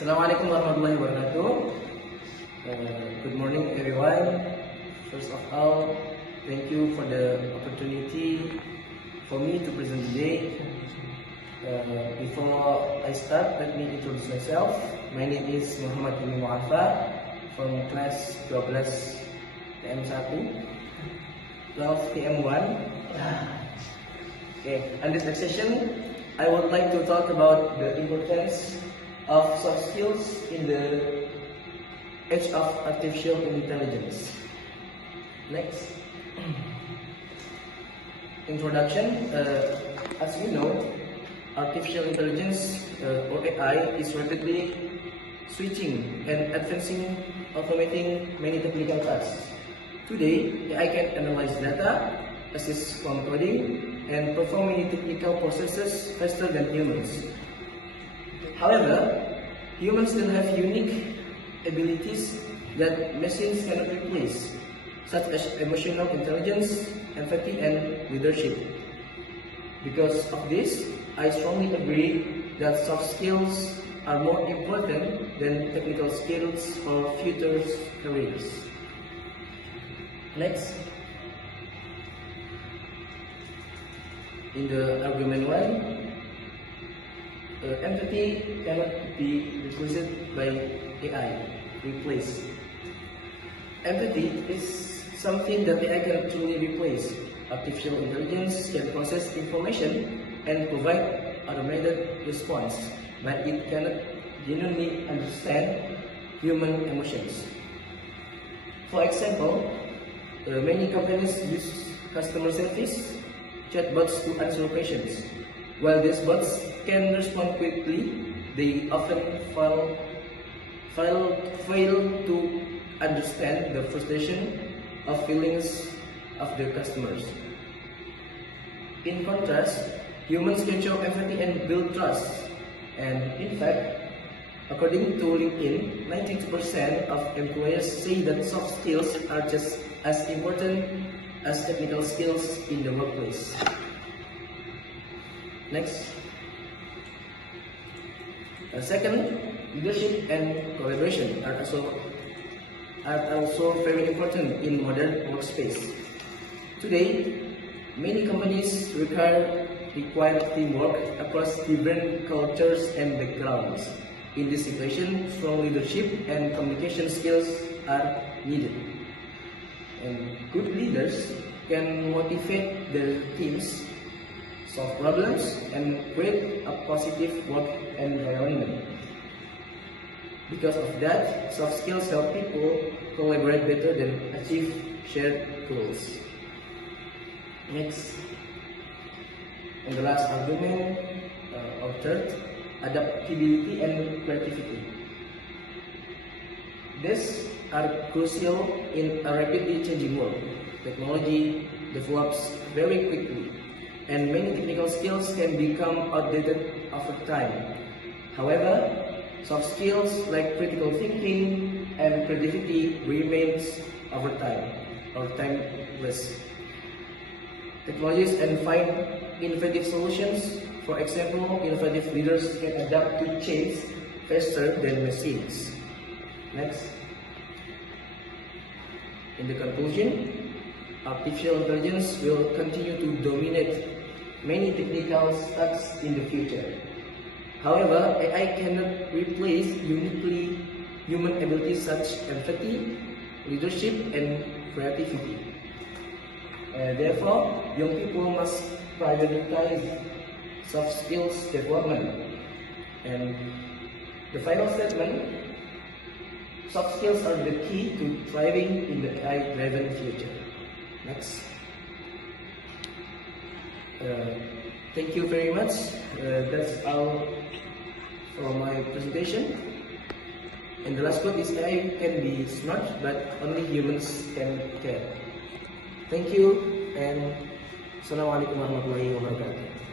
Assalamualaikum warahmatullahi wabarakatuh. Good morning, everyone. First of all, thank you for the opportunity for me to present today. Before I start, let me introduce myself. My name is Muhammad Ibn Mu'afa from class 12 TM1, 12 TM1. Okay, in this session, I would like to talk about the importance of soft skills in the age of artificial intelligence. Next. Introduction. As you know, artificial intelligence or AI is rapidly switching and advancing, automating many technical tasks. Today, AI can analyze data, assist from coding, and perform many technical processes faster than humans. However, humans still have unique abilities that machines cannot replace, such as emotional intelligence, empathy, and leadership. Because of this, I strongly agree that soft skills are more important than technical skills for future careers. Next. In the argument 1, empathy cannot be replaced by AI. Empathy is something that AI cannot truly replace. Artificial intelligence can process information and provide automated response, but it cannot genuinely understand human emotions. For example, many companies use customer service chatbots to answer questions. While these bots can respond quickly, they often fail to understand the frustration or feelings of their customers. In contrast, humans can show empathy and build trust. And in fact, according to LinkedIn, 92% of employers say that soft skills are just as important as technical skills in the workplace. Next. Second, leadership and collaboration are also very important in modern workspace. Today, many companies require teamwork across different cultures and backgrounds. In this situation, strong leadership and communication skills are needed. And good leaders can motivate their teams, solve problems, and create a positive work environment. Because of that, soft skills help people collaborate better and achieve shared goals. Next. And the last argument, or third, adaptability and creativity. These are crucial in a rapidly changing world. Technology develops very quickly, and many technical skills can become outdated over time. However, soft skills like critical thinking and creativity remains over time or timeless. Technologies and find innovative solutions. For example, innovative leaders can adapt to change faster than machines. Next. In the conclusion, artificial intelligence will continue to dominate many technical tasks in the future. However, AI cannot replace uniquely human abilities such as empathy, leadership, and creativity. Therefore, young people must prioritize soft skills development. And the final statement, soft skills are the key to thriving in the AI-driven future. Next. Thank you very much. That's all for my presentation. And the last quote is, AI can be smart, but only humans can care. Thank you, and Assalamualaikum warahmatullahi wabarakatuh.